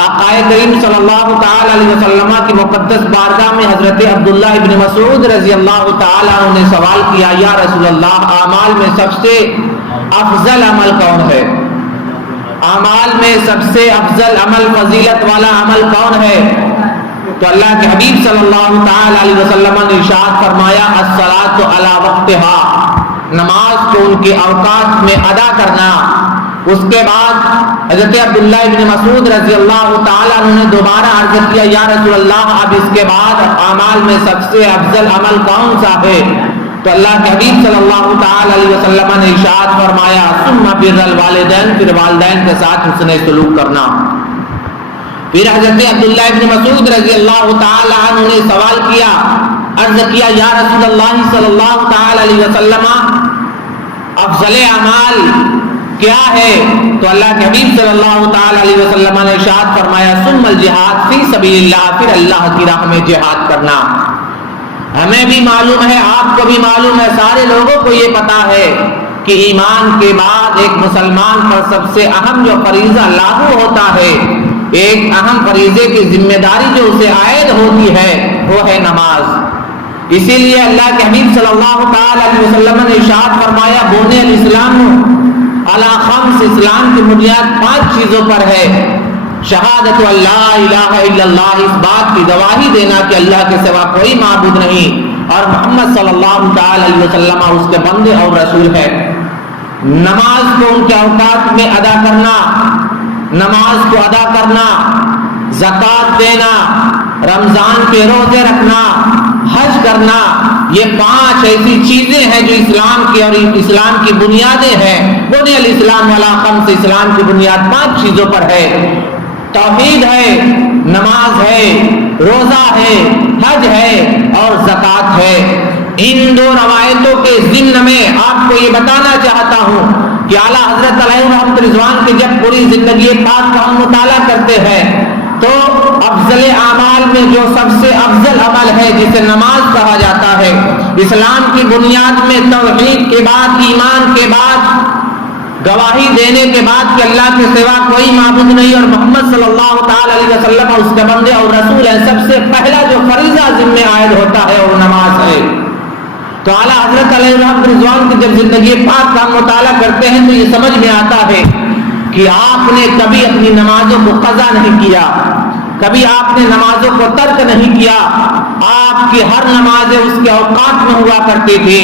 آقا کریم صلی اللہ تعالی علیہ وسلم کی مقدس بارگاہ میں حضرت عبداللہ ابن مسعود رضی اللہ تعالی عنہ نے سوال کیا، یا رسول اللہ، اعمال میں سب سے افضل عمل کون ہے؟ اعمال میں سب سے افضل عمل، فضیلت والا عمل کون ہے؟ تو اللہ کے حبیب صلی اللہ تعالی علیہ وسلم نے ارشاد فرمایا، الصلاۃ علی وقتہا، نماز کو ان کے اوقات میں ادا کرنا۔ اس کے بعد حضرت عبداللہ ابن مسعود رضی اللہ تعالیٰ عنہ نے دوبارہ عرض کیا، یا رسول اللہ، اب اس کے بعد اعمال میں سب سے افضل عمل کون سا ہے؟ تو اللہ کے حبیب صلی اللہ تعالی علیہ وسلم نے ارشاد فرمایا، ثم بر الوالدین، پھر والدین کے ساتھ حسن سلوک کرنا۔ پھر حضرت عبداللہ ابن مسعود رضی اللہ تعالی عنہ نے سوال کیا، عرض کیا، یا رسول اللہ صلی اللہ تعالی علیہ وسلم، افضل اعمال کیا ہے؟ تو اللہ کے حبیب صلی اللہ تعالی علیہ وسلم نے ارشاد فرمایا، ثم الجہاد فی سبیل اللہ، پھر اللہ کی راہ میں جہاد کرنا۔ ہمیں بھی معلوم ہے، آپ کو بھی معلوم ہے، سارے لوگوں کو یہ پتا ہے کہ ایمان کے بعد ایک مسلمان پر سب سے اہم جو فریضہ لاگو ہوتا ہے، ایک اہم فریضے کی ذمہ داری جو اسے عائد ہوتی ہے، وہ ہے نماز۔ اسی لیے اللہ کے حبیب صلی اللہ تعالی علیہ وسلم نے ارشاد فرمایا، بنی الاسلام علی خمس، اسلام کی بنیاد 5 چیزوں پر ہے۔ شہادت اللہ الہ الا اللہ، اس بات کی گواہی دینا کہ اللہ کے سوا کوئی معبود نہیں اور محمد صلی اللہ تعالی علیہ وسلم اس کے بندے اور رسول ہے۔ نماز کو ان کے اوقات میں ادا کرنا، نماز کو ادا کرنا، زکوٰۃ دینا، رمضان کے روزے رکھنا، حج کرنا، یہ 5 ایسی چیزیں ہیں جو اسلام کی اور اسلام کی بنیادیں ہیں۔ بنی الاسلام علی خمس، اسلام کی بنیاد 5 چیزوں پر ہے۔ توحید ہے، نماز ہے، روزہ ہے، حج ہے اور زکوٰۃ ہے۔ ان 2 روایتوں کے ضمن میں آپ کو یہ بتانا چاہتا ہوں کہ اعلیٰ حضرت علیہ رحمت رضوان کی جب پوری زندگی پاک کا ہم مطالعہ کرتے ہیں تو افضل اعمال میں جو سب سے افضل عمل ہے جسے نماز کہا جاتا ہے، اسلام کی بنیاد میں توحید کے بعد، ایمان کے بعد، گواہی دینے کے بعد کہ اللہ کے سوا کوئی معبود نہیں اور محمد صلی اللہ تعالی علیہ وسلم اس کے بندے اور رسول ہیں، سب سے پہلا جو فریضہ ذمہ عائد ہوتا ہے وہ نماز ہے۔ تو اعلیٰ حضرت علیہ رحمت رضوان کی جب زندگی پاک کا مطالعہ کرتے ہیں تو یہ سمجھ میں آتا ہے کہ آپ نے کبھی اپنی نمازوں کو قضا نہیں کیا، کبھی آپ نے نمازوں کو ترک نہیں کیا۔ آپ کی ہر نمازیں اس کے اوقات میں ہوا کرتی تھی۔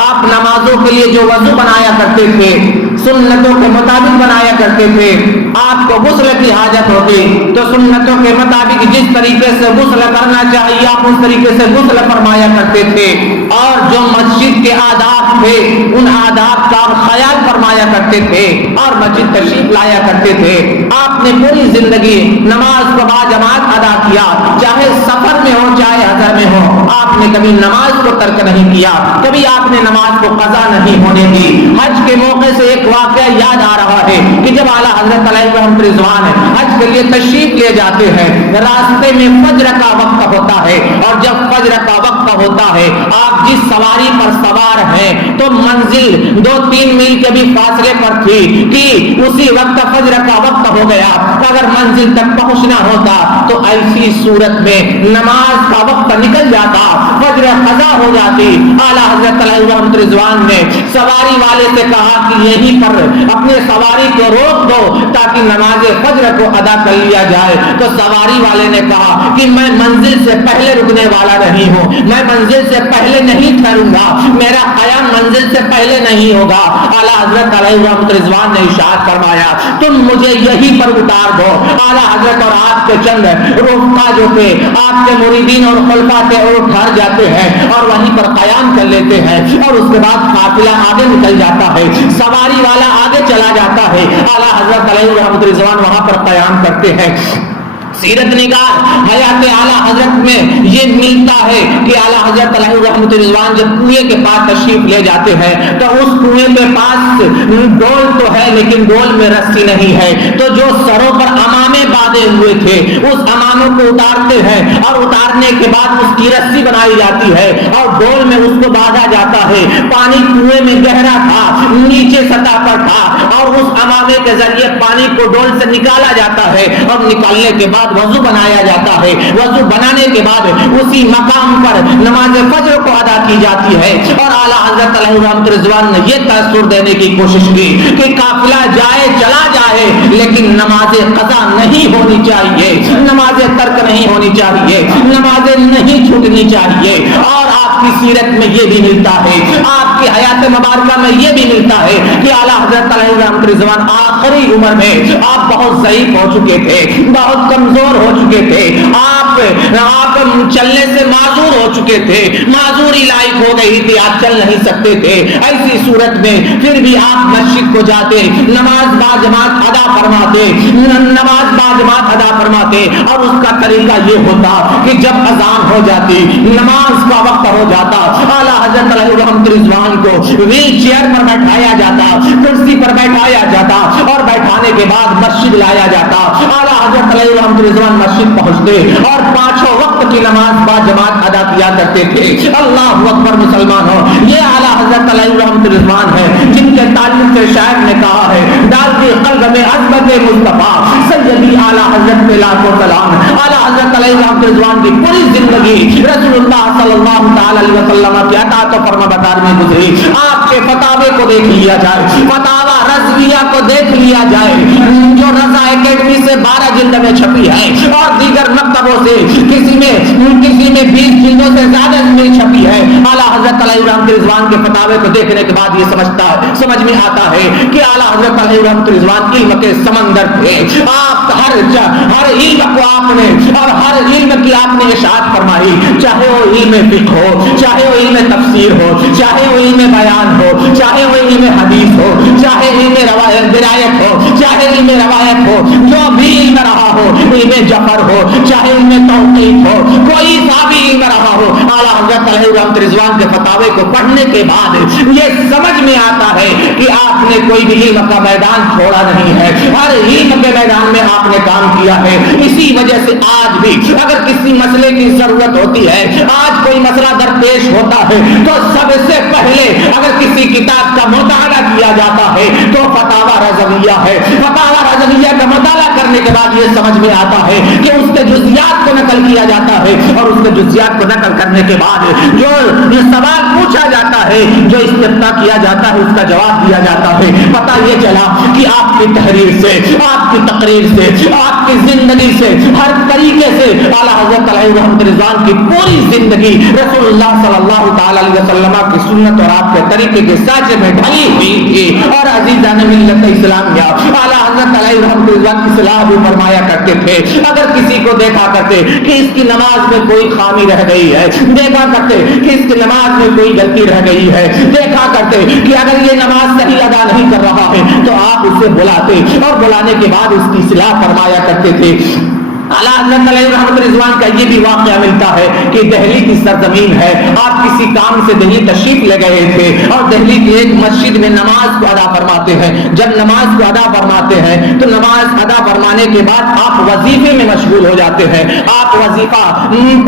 آپ نمازوں کے لیے جو وضو بنایا کرتے تھے، سنتوں کے مطابق بنایا کرتے تھے۔ آپ کو غسل کی حاجت ہوتی تو سنتوں کے مطابق جس طریقے سے غسل کرنا چاہیے آپ اس طریقے سے غسل فرمایا کرتے تھے، اور جو مسجد کے آداب تھے ان آداب کا خیال فرمایا کرتے تھے اور مسجد تشریف لایا کرتے تھے۔ آپ نے پوری زندگی نماز کو باجماعت ادا کیا، چاہے سفر میں ہو چاہے حضر میں ہو۔ آپ نے کبھی نماز کو ترک نہیں کیا، کبھی آپ نے نماز کو قضا نہیں ہونے دی۔ حج کے موقع سے ایک واقعہ یاد آ رہا ہے کہ جب اعلیٰ حضرت علیہ رحمت رضوان حج کے لیے تشریف لے جاتے ہیں، راستے میں فجر کا وقت ہوتا ہے، اور جب فجر کا وقت ہوتا ہے آپ جس سواری پر سوار ہیں تو منزل 2-3 میل کے بھی فاصلے پر تھی کہ اسی وقت فجر کا وقت ہو گیا۔ اگر منزل تک پہنچنا ہوتا تو ایسی صورت میں نماز کا وقت نکل جاتا، فجر قضا ہو جاتی۔ اعلیٰ حضرت علیہ رحمت رضوان نے سواری والے سے کہا کہ یہیں پر اپنے سواری کو روک دو تاکہ نماز فجر کو ادا کر لیا جائے۔ تو سواری والے نے کہا کہ میں منزل سے پہلے رکنے والا نہیں ہوں، میں منزل سے پہلے نہیں ٹھہروں گا، میرا قیام منزل سے پہلے نہیں ہوگا۔ اعلیٰ حضرت علیہ رحمت رضوان نے ارشاد فرمایا تم مجھے یہیں پر اتار دو۔ اعلیٰ حضرت اور آپ کے چند رفقا جو تھے، آپ کے مریدین اور خلفاء تھے، اور ٹھہر جاتے ہیں اور وہیں پر قیام کر لیتے ہیں، اور اس کے بعد قافلہ آگے نکل جاتا ہے، سواری والا آگے چلا جاتا ہے، اعلیٰ حضرت علیہ رحمت رضوان وہاں پر قیام کرتے ہیں۔ سیرت نگار حیات اعلیٰ حضرت میں یہ ملتا ہے کہ اعلیٰ حضرت علیہ رحمت رضوان جب کنویں کے پاس تشریف لے جاتے ہیں تو اس کنویں کے پاس ڈول تو ہے لیکن ڈول میں رسی نہیں ہے، تو جو سروں پر امامے باندھے ہوئے تھے اس اماموں کو اتارتے ہیں، اور اتارنے کے بعد اس کی رسی بنائی جاتی ہے اور ڈول میں اس کو باندھا جاتا ہے۔ پانی کنویں میں گہرا تھا، نیچے سطح پر تھا، اور اس امامے کے ذریعے پانی کو ڈول سے نکالا جاتا ہے، اور فوراً نکالنے کے بعد وضو بنایا جاتا ہے، وضو بنانے کے بعد اسی مقام پر نماز فجر کو ادا کی جاتی ہے۔ اور اعلیٰ حضرت علیہ رحمت رضوان نے یہ تاثر دینے کی کوشش کی کہ قافلہ جائے چلا جائے لیکن نماز قضا نہیں ہونی چاہیے، نماز ترک نہیں ہونی چاہیے، نمازیں نہیں چھوٹنی چاہیے۔ اور آپ کی سیرت میں یہ بھی ملتا ہے، آپ کی حیات مبارکہ میں یہ بھی ملتا ہے کہ اعلیٰ حضرت علیہ رحمت رضوان آخری عمر میں آپ بہت ضعیف ہو چکے تھے، بہت کمزور ہو چکے تھے، آپ چلنے سے معذور ہو چکے تھے، معذوری لائق ہو گئی تھی، آپ چل نہیں سکتے تھے۔ ایسی صورت میں پھر بھی آپ مسجد کو جاتے، نماز باجماعت ادا فرماتے، نماز باجماعت ادا فرماتے۔ اور اس کا طریقہ یہ ہوتا کہ جب اذان ہو جاتی، نماز کا وقت ہو جاتا، اعلیٰ حضرت علیہ رحمت رضوان کو ویل چیئر پر بیٹھایا جاتا، کرسی پر بیٹھایا جاتا اور بیٹھانے کے بعد مسجد لایا جاتا۔ اعلیٰ حضرت علیہ رحمت رضوان مسجد پہنچتے اور پانچوں وقت کی نماز باجماعت ادا کیا کرتے تھے۔ اللہ اکبر مسلمانوں، یہ اعلیٰ حضرت علیہ رحمت رضوان ہے جن کے تعلق سے شاعر نے کہا ہے، ڈال دی قلب میں عظمت مصطفیٰ سیدی اعلیٰ حضرت پہ لاکھوں سلام۔ اعلیٰ حضرت علیہ رحمت رضوان کی پوری زندگی رسول اللہ صلی اللہ تعالی علیہ وسلم کی اطاعت و فرما برداری میں گزری۔ آپ کے فتاوے کو دیکھ لیا جائے، فتاوا رضویہ کو دیکھ لیا جائے جو رضا اکیڈمی سے 12 جلد میں چھپی ہے اور دیگر مکتبوں سے کسی میں 20 جلدوں سے زیادہ میں چھپی ہے۔ اعلیٰ حضرت علیہ رحمت رضوان کے فتاوے کو دیکھنے کے بعد یہ سمجھ میں آتا ہے کہ اعلیٰ حضرت علیہ رحمت رضوان علم کے سمندر تھے۔ آپ ہر علم کو آپ نے اور ہر علم کی آپ نے اشاعت فرمائی، چاہے وہ علم فقہ ہو، چاہے وہ علم تفسیر ہو، چاہے وہ علم بیان ہو، چاہے وہ علم حدیث ہو، چاہے علم درایت ہو، چاہے علم روایت ہو، جو بھی علم رہا ہو، علم جفر ہو، چاہے علم توقیف ہو، کوئی سا بھی علم رہا ہو، اعلیٰ حضرت علیہ رحمت رضوان کے فتاوے کو پڑھنے کے بعد یہ سمجھ میں آتا ہے کہ آپ نے کوئی بھی علم کا میدان چھوڑا نہیں ہے، ہر علم کے میدان میں آپ نے کام کیا ہے۔ اسی وجہ سے آج بھی اگر کسی مسئلے کی ضرورت ہوتی ہے، آج کوئی مسئلہ درپیش ہوتا ہے تو سب سے پہلے اگر کسی کتاب کا مطالعہ کیا جاتا ہے تو فتاوی رضویہ ہے۔ فتاوی رضویہ کا مطالعہ کرنے کے بعد یہ سمجھ میں آتا ہے کہ اس کے جزیات کو نقل کیا جاتا ہے اور اس کے جزیات کو نقل کرنے کے بعد جو سوال پوچھا جاتا ہے، جو استفتاء کیا جاتا ہے، اس کا جواب دیا جاتا ہے۔ پتہ یہ چلا کہ آپ کی تحریر سے، آپ کی تقریر سے، آپ کی زندگی سے، ہر طریقے سے اعلیٰ حضرت علیہ رحمت رضوان کی پوری زندگی رسول اللہ صلی اللہ تعالی علیہ وسلم کی سنت اور آپ کے طریقے کے سانچے میں ڈھلی ہوئی تھی۔ اور عزیزان ملت اسلامیہ، اعلیٰ حضرت علیہ رحمت رضوان کی صلاح بھی فرمایا کرتے تھے، اگر کسی کو دیکھا کرتے کہ اس کی نماز میں کوئی خامی رہ گئی ہے، دیکھا کرتے کہ اس کی نماز میں کوئی غلطی رہ گئی ہے، دیکھا کرتے کہ اگر یہ نماز صحیح ادا نہیں کر رہا ہے تو آپ اسے بلاتے اور بلانے کے بعد اس کی اصلاح فرمایا کرتے تھے۔ اعلیٰ حضرت علیہ رحمت رضوان کا یہ بھی واقعہ ملتا ہے کہ دہلی کی سرزمین ہے، آپ کسی کام سے دہلی تشریف لے گئے تھے اور دہلی کی ایک مسجد میں نماز کو ادا فرماتے ہیں۔ جب نماز کو ادا فرماتے ہیں تو نماز ادا فرمانے کے بعد آپ وظیفے میں مشغول ہو جاتے ہیں، آپ وظیفہ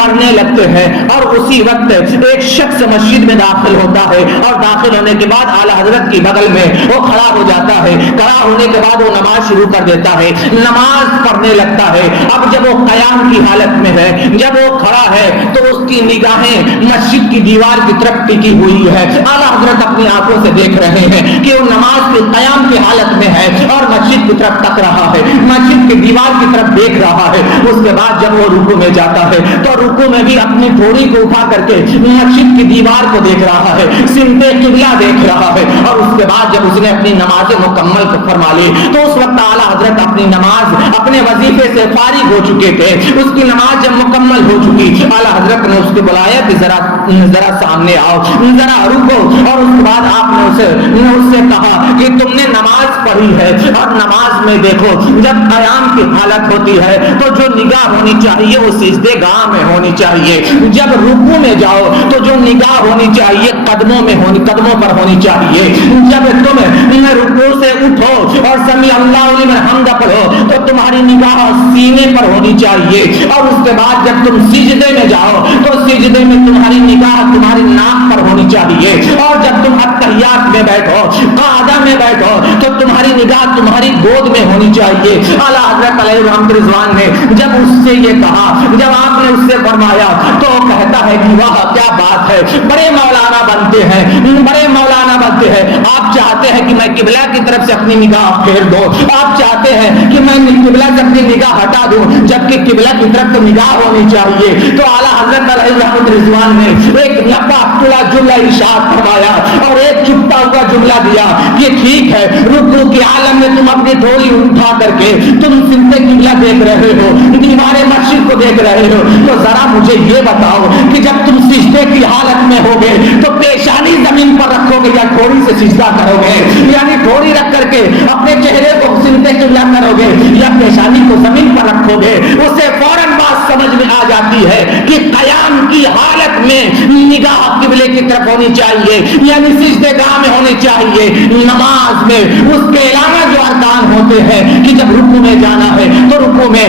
پڑھنے لگتے ہیں اور اسی وقت ایک شخص مسجد میں داخل ہوتا ہے اور داخل ہونے کے بعد اعلیٰ حضرت کی بغل میں وہ کھڑا ہو جاتا ہے، کھڑا ہونے کے بعد وہ نماز شروع کر دیتا ہے، نماز پڑھنے لگتا ہے۔ اب جب وہ قیام کی حالت میں ہے، جب وہ کھڑا ہے تو اس کی نگاہیں مسجد کی دیوار کی طرف ٹکی ہوئی ہے۔ اعلیٰ حضرت اپنی آنکھوں سے دیکھ رہے ہیں کہ وہ نماز کے قیام کی حالت میں ہے اور مسجد کی طرف تک رہا ہے، مسجد کی دیوار کی طرف دیکھ رہا ہے۔ اس کے بعد جب وہ رکوع میں جاتا ہے تو رکوع میں بھی اپنی تھوڑی کو اٹھا کر کے مسجد کی دیوار کو دیکھ رہا ہے، سمت قبلہ دیکھ رہا ہے۔ اور اس کے بعد جب اس نے اپنی نماز مکمل فرما لی تو اس وقت اعلیٰ حضرت اپنی نماز اپنے وظیفے سے فارغ ہو چکے تھے، اس کی نماز جب مکمل ہو چکی اعلیٰ حضرت نے اس کو بلایا کہ ذرا سامنے آؤ، ذرا رکو، اور اس کے بعد آپ نے اس سے کہا کہ تم نے نماز پڑھی ہے اور نماز میں دیکھو جب قیام کی حالت ہوتی ہے تو جو نگاہ ہونی چاہیے وہ سجدے گاہ میں ہونی چاہیے، جب رکوع میں جاؤ تو جو نگاہ ہونی چاہیے قدموں پر ہونی چاہیے، جب تم رکوع سے اٹھو اور سمیع اللہ لمن حمدہ پڑھو تو تمہاری نگاہ سینے پر پر ہونی چاہیے. اور اس کے بعد جب تم سجدے میں جاؤ تو سجدے میں تمہاری نگاہ تمہاری ناک پر ہونی چاہیے. اور جب تم اتحیات میں بیٹھو قعدہ میں بیٹھو تو تمہاری نگاہ تمہاری گود میں ہونی چاہیے. اعلیٰ حضرت علیہ الرحمۃ رضوان نے جب اس سے یہ کہا, جب آپ نے اس سے فرمایا تو وہ کہتا ہے کہ واہ کیا بات ہے, بڑے مولانا بنتے ہیں, بڑے مولانا بنتے ہیں. آپ چاہتے ہیں کہ میں قبلہ کی طرف سے اپنی نگاہ پھیر دو, آپ چاہتے ہیں کہ میں قبلہ سے اپنی نگاہ ہٹا دوں, جبکہ قبلہ کی طرف تو نگاہ ہونی چاہیے. تو اعلیٰ حضرت علیہ الرحمۃ رضوان نے ایک لمبا تلا جملہ ارشاد فرمایا اور ایک چپتا ہوا جملہ دیا کہ ٹھیک ہے, رکوع کے عالم میں تم اپنی تھوڑی اٹھا کر کے تم سمت قبلہ دیکھ رہے ہو, دیوار مسجد کو دیکھ رہے ہو, تو ذرا مجھے یہ بتاؤ کہ جب تم سجدے کی حالت میں ہوگے تو پیشانی زمین پر رکھو گے یا تھوڑی سے سجدہ کرو گے, یعنی تھوڑی رکھ کر کے اپنے چہرے کو سمت قبلہ کرو گے یا پیشانی کو زمین پر رکھو گے. اسے فوراً بات سمجھ میں آ جاتی ہے کہ قیام کی حالت میں نگاہ قبلے کی طرف ہونی چاہیے, یعنی سجدے گاہ میں ہونی چاہیے. نماز میں اس کے علاوہ جو ارکان ہوتے ہیں کہ جب رکوع میں جانا ہے تو رکوع میں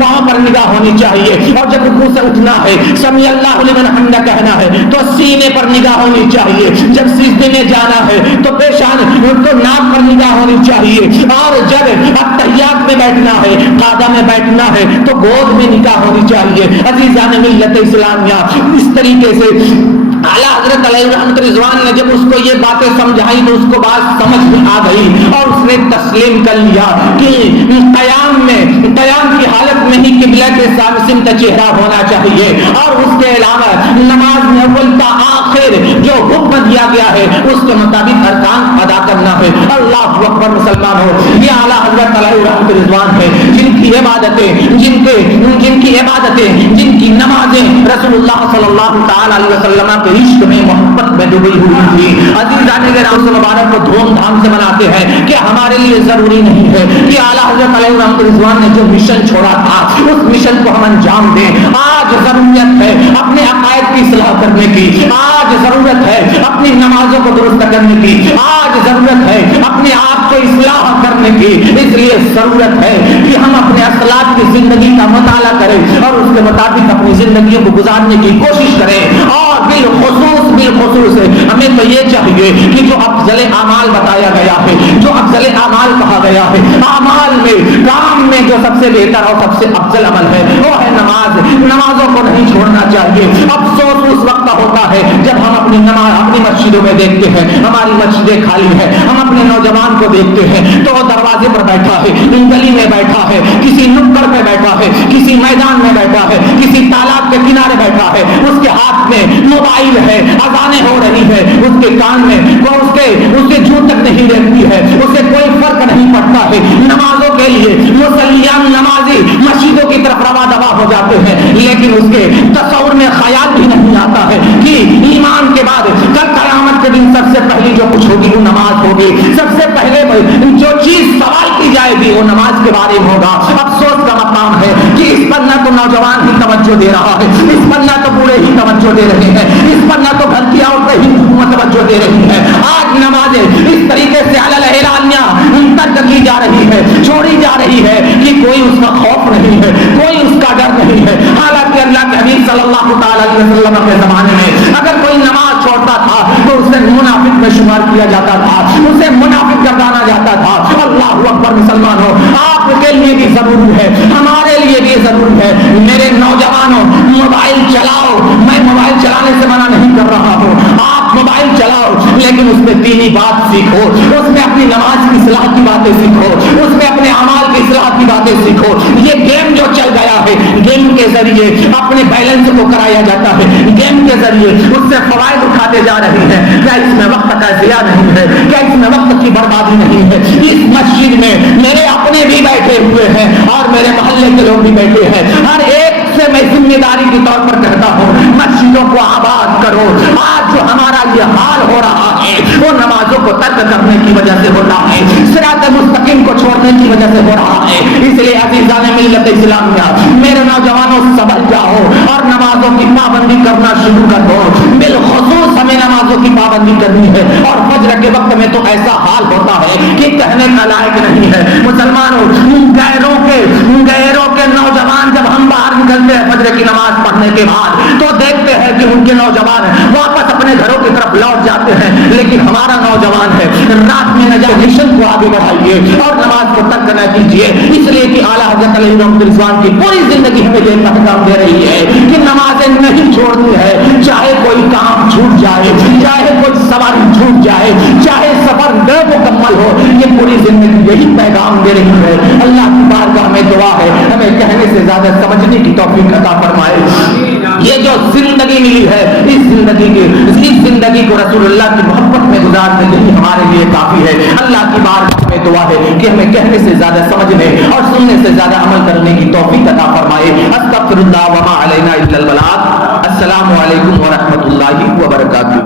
پاؤں پر نگاہ ہونی چاہیے, اور جب رکوع سے اٹھنا ہے سمی اللہ لمن حمدہ کہنا ہے تو سینے پر نگاہ ہونی چاہیے. جب سجدے میں جانا ہے تو پیشانی تو ناک پر نگاہ ہونی چاہیے, اور جب اتحیات میں بیٹھنا ہے قعدہ میں بیٹھنا ہے تو گود میں نگاہ ہونی چاہیے. عزیزان ملت اسلامیہ, اس طریقے سے اعلیٰ حضرت علیہ الرحمۃ رضوان نے جب اس کو یہ باتیں سمجھائی تو اس کو بات سمجھ میں آ گئی اور اس نے تسلیم کر لیا کہ قیام کی حالت میں ہی قبلہ کے سمت چہرہ ہونا چاہیے, اور اس کے علاوہ نماز میں اول تا آخر جو حکم دیا گیا ہے اس کے مطابق ارکان ادا کرنا ہے. اللہ اکبر مسلمان ہو, یہ اعلیٰ حضرت علیہ الرحمۃ رضوان ہے جن کی عبادتیں جن کی نمازیں رسول اللہ صلی اللہ تعالی علیہ وسلم کے عشق میں محبت میں ڈوبی ہوئی تھی. عزیزان گرامی مبارک کو دھوم دھام سے مناتے ہیں کہ ہمارے لیے ضروری نہیں ہے کہ اعلیٰ حضرت علیہ الرحمۃ رضوان نے جو مشن چھوڑا تھا اس مشن کو ہم انجام دیں. آج ضرورت ہے اپنے عقائد کی اصلاح کرنے کی, آج ضرورت ہے اپنی نمازوں کو درست کرنے کی, آج ضرورت ہے اپنے آپ کو اصلاح کرنے کی. اس لیے ضرورت ہے کہ ہم اپنے اصلاح کی زندگی کا مطالعہ کریں اور اس کے مطابق اپنی زندگیوں کو گزارنے کی کوشش کریں. اور بالخصوص ہمیں تو یہ چاہیے کہ جو افضل اعمال بتایا گیا ہے, جو افضل اعمال کہا گیا ہے, اعمال میں کام میں جو سب سے بہتر اور سب سے افضل عمل ہے وہ ہے نماز. نمازوں کو نہیں چھوڑنا چاہیے. افسوس اس وقت ہوتا ہے جب ہم اپنی نماز اپنی مسجدوں میں دیکھتے ہیں ہماری مسجدیں خالی ہیں, ہم اپنے نوجوان کو دیکھتے ہیں تو وہ دروازے پر بیٹھا ہے, گلی میں بیٹھا ہے, کسی نکڑ پہ بیٹھا ہے, کسی میدان میں بیٹھا ہے, کسی تالاب کے کنارے بیٹھا ہے, اس کے ہاتھ میں موبائل ہے, اذانیں ہو رہی ہے, اس کے کان میں اس کے جوں تک نہیں رہتی ہے, اسے کوئی فرق نہیں پڑتا ہے. نمازوں کے لیے مسلیان نمازی مسجدوں کی طرف روا دوا ہو جاتے ہیں, لیکن اس کے تصور میں خیال بھی نہیں آتا ہے کہ ایمان کے بعد کل قیامت کے دن سب سے پہلی جو کچھ ہوگی وہ نماز ہوگی. سب سے پہلے جو چیز سوال کی جائے گی وہ نماز کے بارے میں ہوگا. افسوس کا مقام ہے کہ اس پر نہ تو نوجوان ہی توجہ دے رہا ہے, اس پر نہ تو بوڑھے ہی توجہ دے رہے ہیں, اس پر نہ تو گھر کی عورتیں ہی توجہ دے رہی ہیں. آج نمازیں اس طریقے سے اعلانیہ ترک کی جا رہی ہے, چھوڑی جا رہی ہے کہ کوئی اس کا خوف نہیں ہے, کوئی اس کا ڈر نہیں ہے. حالانکہ اللہ کے حبیب صلی اللہ تعالی علیہ وسلم کے زمانے میں اگر کوئی نماز چھوڑتا تھا تو اسے منافق میں شمار کیا جاتا تھا, اسے منافق گردانا جاتا تھا. اللہ اکبر مسلمان ہو, آپ کے لیے بھی ضروری ہے, ہمارے لیے بھی ضروری ہے. میرے نوجوانوں موبائل چلاؤ, میں موبائل چلانے سے منع نہیں کر رہا ہوں, آپ موبائل چلاؤ لیکن اس میں دینی بات سیکھو, اس میں اپنی نماز کی اصلاح کی باتیں سیکھو, اس میں اپنے اعمال کی اصلاح کی باتیں سیکھو. یہ گیم جو چل گیا ہے, گیم کے ذریعے اپنے بیلنس کو کرایا جاتا ہے, گیم کے ذریعے اس سے فوائد اٹھاتے جا رہے ہیں. کیا اس میں وقت کا ضیاع نہیں ہے, کیا اس میں وقت کی بربادی نہیں ہے؟ اس مسجد میں میرے اپنے بھی بیٹھے ہوئے ہیں اور میرے محلے کے لوگ بھی بیٹھے ہیں. ہر ایک سے میں ذمہ داری کے طور پر کہتا ہوں مسجدوں کو آباد کرو. آج جو ہمارا یہ حال ہو رہا ہے وہ نمازوں کو ترک کرنے کی وجہ سے ہو رہا ہے, صراط مستقیم کو چھوڑنے کی وجہ سے ہو رہا ہے. اس لیے عزیزان ملت اسلامیہ, میرے نوجوانوں سنبھل جاؤ اور نمازوں کی پابندی کرنا شروع کر دو. بالخصوص ہمیں نمازوں کی پابندی کرنی ہے, اور فجر کے وقت میں تو ایسا حال ہوتا ہے کہ کہنے کا لائق نہیں ہے. مسلمانوں غیروں یہ نوجوان واپس اپنے گھروں کی طرف لوٹ جاتے ہیں، لیکن ہمارا نوجوان ہے رات میں نہ جائے، مشن کو آگے بڑھائیے اور نماز کو ترک نہ کیجیے، اس لیے کہ اعلیٰ حضرت علیہ رضوان کی پوری زندگی ہمیں یہ پیغام دے رہی ہے کہ نمازیں نہیں چھوڑنی ہے، چاہے کوئی کام چھوٹ جائے، چاہے کوئی سواری چھوٹ جائے، چاہے سفر نہ مکمل ہو، یہ پوری زندگی یہی پیغام دے رہی ہے۔ اللہ کی بارگاہ میں دعا ہے ہمیں کہنے سے زیادہ سمجھنے کی توفیق عطا فرمائے۔ یہ جو زندگی ملی ہے اس زندگی کو رسول اللہ کی محبت میں گزارنے کے لیے ہمارے لیے کافی ہے۔ اللہ کی بارگاہ میں دعا ہے کہ ہمیں کہنے سے زیادہ سمجھنے اور سننے سے زیادہ عمل کرنے کی توفیق عطا فرمائے۔ استغفر اللہ وما علینا الا البلاغ۔ السلام علیکم ورحمۃ اللہ وبرکاتہ۔